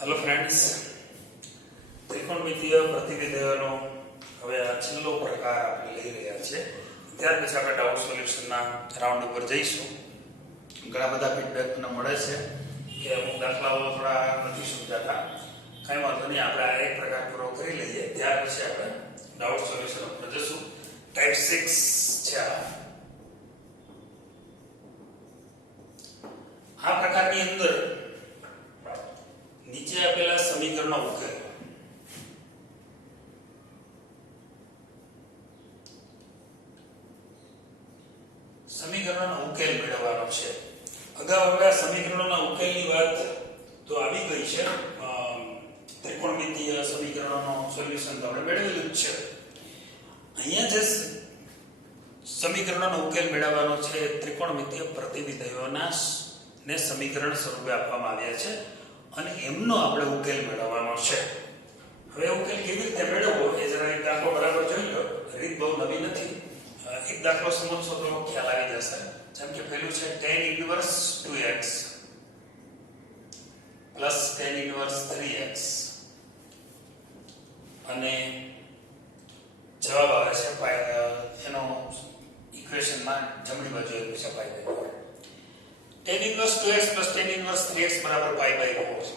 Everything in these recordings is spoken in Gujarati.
હેલો ફ્રેન્ડ્સ, ત્રિકોણમિતીય પ્રતિવિધેયોનો હવે આ છેલ્લો પ્રકાર આપણે લઈ રહ્યા છીએ. ત્યાર પછી આપણે ડાઉટ સોલ્યુશનના રાઉન્ડ ઉપર જઈશું. ઘણા બધા ફીડબેક મળે છે કે અમુક દાખલાઓ થોડા નથી સમજાતા. કાંઈ વાંધો નહીં, આપણે આ એક પ્રકાર પૂરો કરી લઈએ. ત્યાર પછી આપણે ડાઉટ સોલ્યુશન ઉપર જઈશું. ટાઈપ 6 છે આ પ્રકારની અંદર નીચે આપેલા સમીકરણનો ઉકેલ મેળવવાનો છે. અગાઉ આપણે સમીકરણોના ઉકેલની વાત તો આવી ગઈ છે. ત્રિકોણમિતીય સમીકરણોનો સોલ્યુશન તો આપણે મેળવેલું જ છે. અહીંયા જે સમીકરણોનો ઉકેલ મેળવવાનો છે ત્રિકોણમિતીય પ્રતિવિધેયોના ને સમીકરણ સ્વરૂપે આપવામાં આવ્યા છે અને એમનો આપણે ઉકેલ મેળવવાનો છે. હવે ઉકેલ કેવી રીતે મેળવવો એ જરા એક દાખલો બરાબર જોઈ લો. રીત બહુ નવી નથી. એક દાખલો સમજશો તો ખ્યાલ આવી જશે. જેમ કે પહેલું છે tan inverse 2x plus tan inverse 3x અને જવાબ આવે છે એનો ઇક્વેશનમાં જમણી બાજુ આપ્યું છે pi by 4. tan inverse 2x plus tan inverse 3x બરાબર પાઈ બાય 4.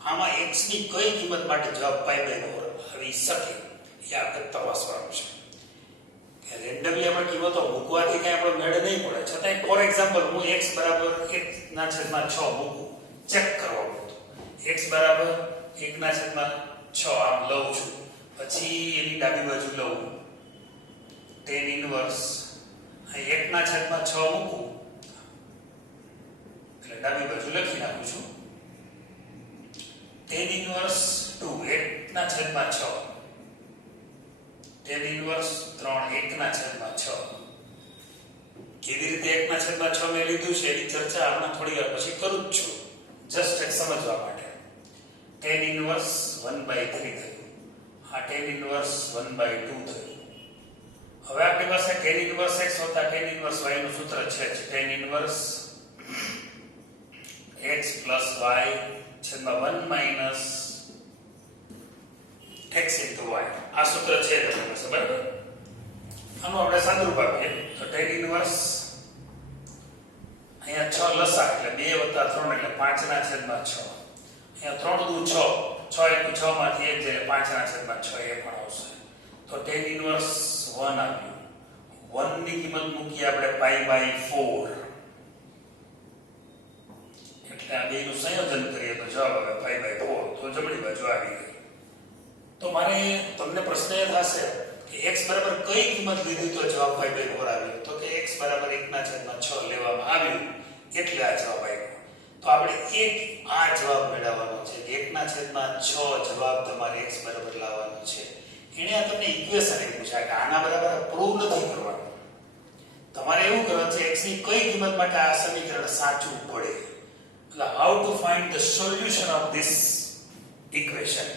આમાં x ની કઈ કિંમત માટે જવાબ પાઈ બાય 4 આવી શકે એ આપણે તપાસવાનું છે. રેન્ડમલી આપણે કિંમતો મૂકવાથી કઈ આપણો મેળ નહીં પડે. છતાંય ફોર એક્ઝામ્પલ હું x બરાબર 1/6 મૂકું, ચેક કરવા પડતું. x બરાબર 1/6 આમ લઉં છું, પછી એની ડાબી બાજુ લઉં tan ઇન્વર્સ 1/6 મૂકું એટલે ડાબી બાજુ લખી નાખું છું tan ઇન્વર્સ 2 1/6 tan ઇન્વર્સ 3 1/6. કેવી રીતે 1/6 મેં લીધું છે એની ચર્ચા આપણે થોડી વાર પછી કરું જ છું, જસ્ટ એક સમજવા માટે. tan ઇન્વર્સ 1/3 થયું, આ tan ઇન્વર્સ 1/2 થયું. હવે આપણી પાસે tan ઇન્વર્સ x વત્તા tan ઇન્વર્સ y નું સૂત્ર છે tan inverse x plus y છેદમાં 1 minus x into y. આ સૂત્ર છે તમારી પાસે, બરાબર? આનું આપણે સાદુરૂપ આપીએ તો tan ઇન્વર્સ અહીંયા 6 લસા એટલે 2 વત્તા 3 એટલે 5/6. અહીંયા 3 દુ 6, 6 into 6 માંથી 1 એટલે 5/6 એ પણ આવશે. તો tan ઇન્વર્સ 1 આવ્યું. 1 ની કિંમત મૂકી આપણે પાઈ બાય 4 એટલે આ બેનું સંયોજન કરીએ તો જવાબ આવે પાઈ બાય 4. તો જમણી બાજુ આવી ગઈ. તો મારે તમને પ્રશ્ન એ થશે કે x બરાબર કઈ કિંમત લીધી તો જવાબ પાઈ બાય 4 આવ્યો? તો કે x બરાબર 1/6 લેવામાં આવ્યું એટલે આ જવાબ આવ્યો. તો આપણે આ જવાબ મેળવવાનો છે કે 1/6 જવાબ તમારે x બરાબર લાવવાનો છે. એને આ તમને ઇક્વેશન આપ્યું છે કે આના બરાબર પ્રૂવ નથી કરવાનું. તમારે એવું કરવાનું છે x ની કઈ કિંમત માટે આ સમીકરણ સાચું પડે. એટલે how to find the solution of this equation.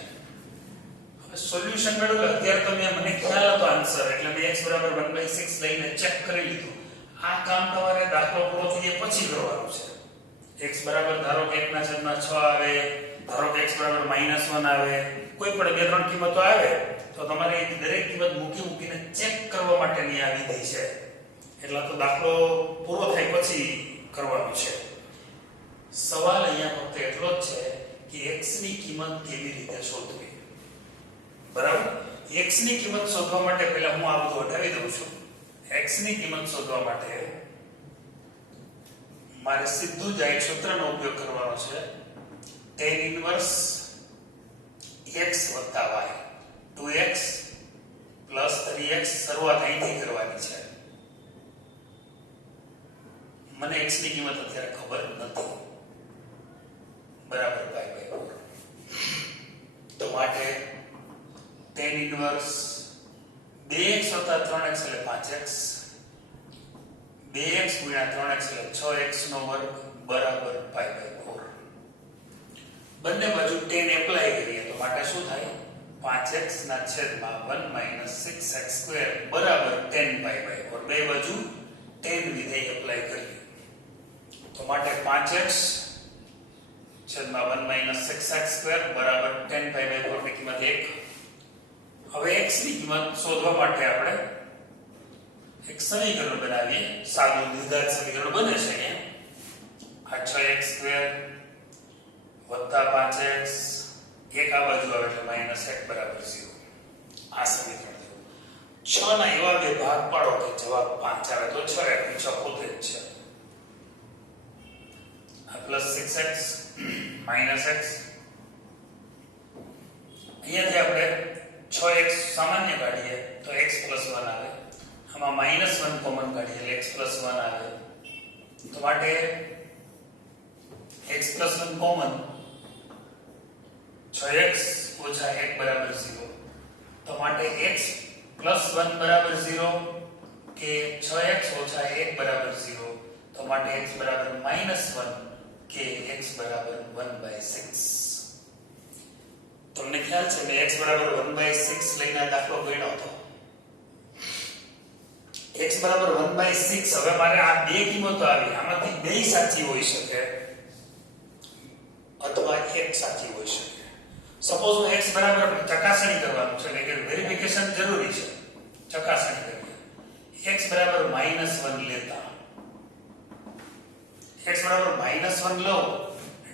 હવે સોલ્યુશન મેળવો અત્યારે તો મને ખ્યાલ હતો આન્સર એટલે મેં x બરાબર 1/6 લઈને ચેક કરી લીધું. આ કામ તમારે દાખલો પૂરો થઈ જાય પછી કરવાનું છે. x બરાબર ધારો કે 1/6 આવે, ધારો કે x બરાબર -1 આવે, કોઈ પણ બે ત્રણ કિંમતો આવે તો તમારે દરેક કિંમત મૂકીને ચેક કરવા માટેની આ વિધિ છે. એટલે તો દાખલો પૂરો થાય પછી કરવાનું છે. સવાલ અહીંયા ફક્ત એટલો જ છે કે x ની કિંમત કેવી રીતે શોધવી. બરાબર? x ની કિંમત શોધવા માટે પહેલા હું આ બધું હટાવી દઉં છું. x ની કિંમત શોધવા માટે મારે સીધું જ આ સૂત્રનો ઉપયોગ કરવાનો છે. tan ઇન્વર્સ x વત્તા y 2x પ્લસ 3x શરૂઆત અહીંથી કરવાની છે. મને x ની કિંમત અત્યારે ખબર નથી. બરાબર પાઈ બાય 4. તો માટે tan ઇન્વર્સ 2x વત્તા 3x એટલે 5x, 2x ગુણ્યા 3x એટલે 6x નો વર્ગ બરાબર પાઈ બાય 4. બંને બાજુ tan એપ્લાય કરીએ તો માટે શું થાય? 5x ના છેદમાં 1 - 6x² બરાબર tan પાઈ બાય 4. બે બાજુ tan વિધેય એપ્લાય કરીએ તો માટે 5x છેદમાં 1 માઈનસ 6x² બરાબર tan pi by 4 ની કિંમત 1. હવે x ની કિંમત શોધવા માટે આપણે એક સમીકરણ બનાવીએ. સાદું નિર્ધારિત સમીકરણ બને છે અહીંયા. આ 6x² વત્તા 5x, એક આ બાજુ આવે એટલે -1 બરાબર 0. આ સમીકરણ થયું. 6 ના એવા બે ભાગ પાડો કે જવાબ 5 આવે તો 6 એટલે 6 પોતે જ છે. આ +6x -x, અહીંયાથી આપણે 6x સામાન્ય કાઢીએ તો x + 1 આવે. આમાં -1 કોમન કાઢીએ એટલે x + 1 આવે. તો માટે x + 1 કોમન 6x - 1 બરાબર 0. તો માટે x + 1 બરાબર 0 કે 6x - 1 બરાબર 0. તો માટે x બરાબર -1 કે x બરાબર 1/6. તમને ખ્યાલ છે મેં x બરાબર 1/6 લઈને આ દાખલો ગણ્યો હતો. x બરાબર 1/6. હવે મારે આ બે કિંમતો આવી, આમાંથી બે સાચી હોઈ શકે અથવા એક સાચી હોઈ શકે. સપોઝ હું x બરાબર ચકાસણી કરવાનું છે, એટલે કે વેરિફિકેશન જરૂરી છે. ચકાસણી કરીએ. x બરાબર -1 લેતા, x બરાબર -1 લો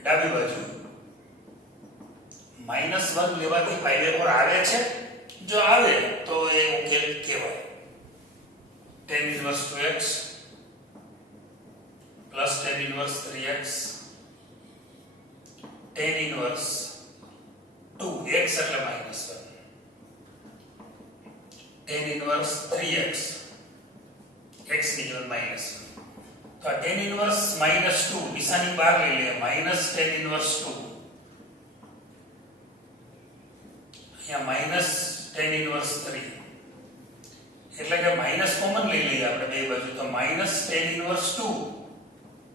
ડાબી બાજુ, -1 લેવાથી pi by 4 આવે છે. જો આવે તો એ ઉકેલ કહેવાય. tan inverse 2x plus tan inverse 3x, tan inverse 2x એટલે -1, tan inverse 3x, x ની કિંમત -1. તો આ tan inverse -2 નિશાની બહાર લઈ લે, -tan inverse 2, અહીંયા -tan inverse 3, એટલે કે માઈનસ કોમન લઈ લઈએ આપણે બે બાજુ, તો -tan inverse 2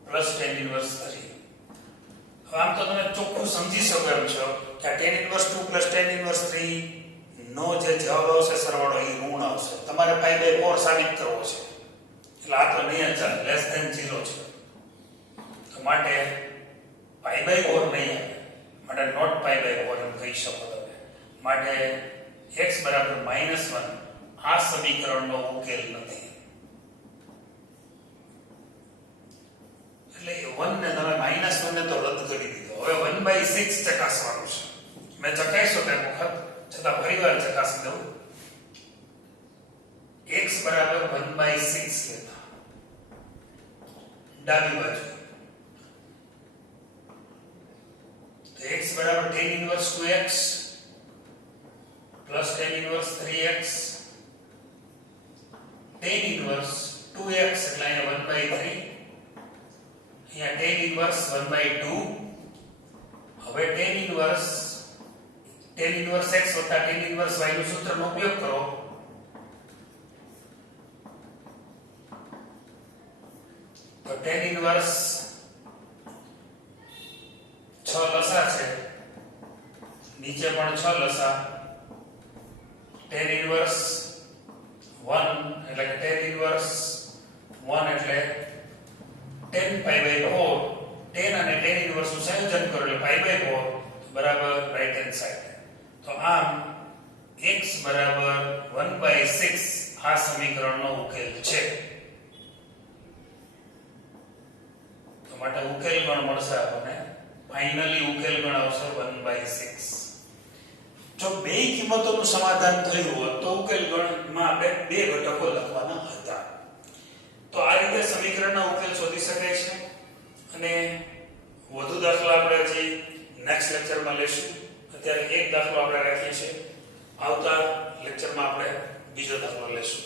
plus tan inverse 3. હવે આમ તો તમે ચોખ્ખું સમજી શકો એમ છો કે આ tan inverse 2 plus tan inverse 3 નો જે જવાબ આવશે સરવાળો એ ઋણ આવશે. તમારે pi by 4 સાબિત કરવો છે, એટલે આ તો નહીં ચાલે, લેસ ધેન 0 છે. તો માટે pi by 4 નહીં આવે, માટે નોટ pi by 4 એમ કહી શકો તમે. માટે x બરાબર -1 આ સમીકરણનો ઉકેલ નથી. એટલે 1 ને તમે -1 ને તો રદ કરી દીધો. હવે 1/6 ચકાસવાનું છે. મેં ચકાસ્યો તે વખત, છતાં ફરીવાર ચકાસી દઉં. x બરાબર 1/6 લેતા ડાબી બાજુ, તો x બરાબર tan inverse 2x plus tan inverse 3x, tan inverse 2x એટલે અહીંયા 1/3, અહીંયા tan inverse 1/2. હવે tan inverse x વત્તા tan inverse y નું સૂત્રનો ઉપયોગ કરો, તો tan inverse 6 લસા છે, નીચે પણ 6 લસા, tan inverse 1 એટલે કે tan inverse 1 એટલે tan pi by 4, tan અને tan inverse નું સંયોજન કરો એટલે pi by 4 બરાબર રાઈટ હેન્ડ સાઈડ. તો આમ x બરાબર 1/6 આ સમીકરણનો ઉકેલ છે. તો માટે ઉકેલ ગણ મળશે આપણને, ફાઇનલી ઉકેલ ગણ આવશે 1/6. જો બે કિંમતોનું સમાધાન થયું હોત તો ઉકેલ ગણમાં આપણે બે ઘટકો લખવાના હતા. તો આ રીતે સમીકરણના ઉકેલ શોધી શકાય છે. અને વધુ દાખલા આપણે હજી નેક્સ્ટ લેક્ચરમાં લેશું. અત્યારે એક દાખલો આપણે રાખીએ છીએ, આવતા લેક્ચરમાં આપણે બીજો દાખલો લેશું.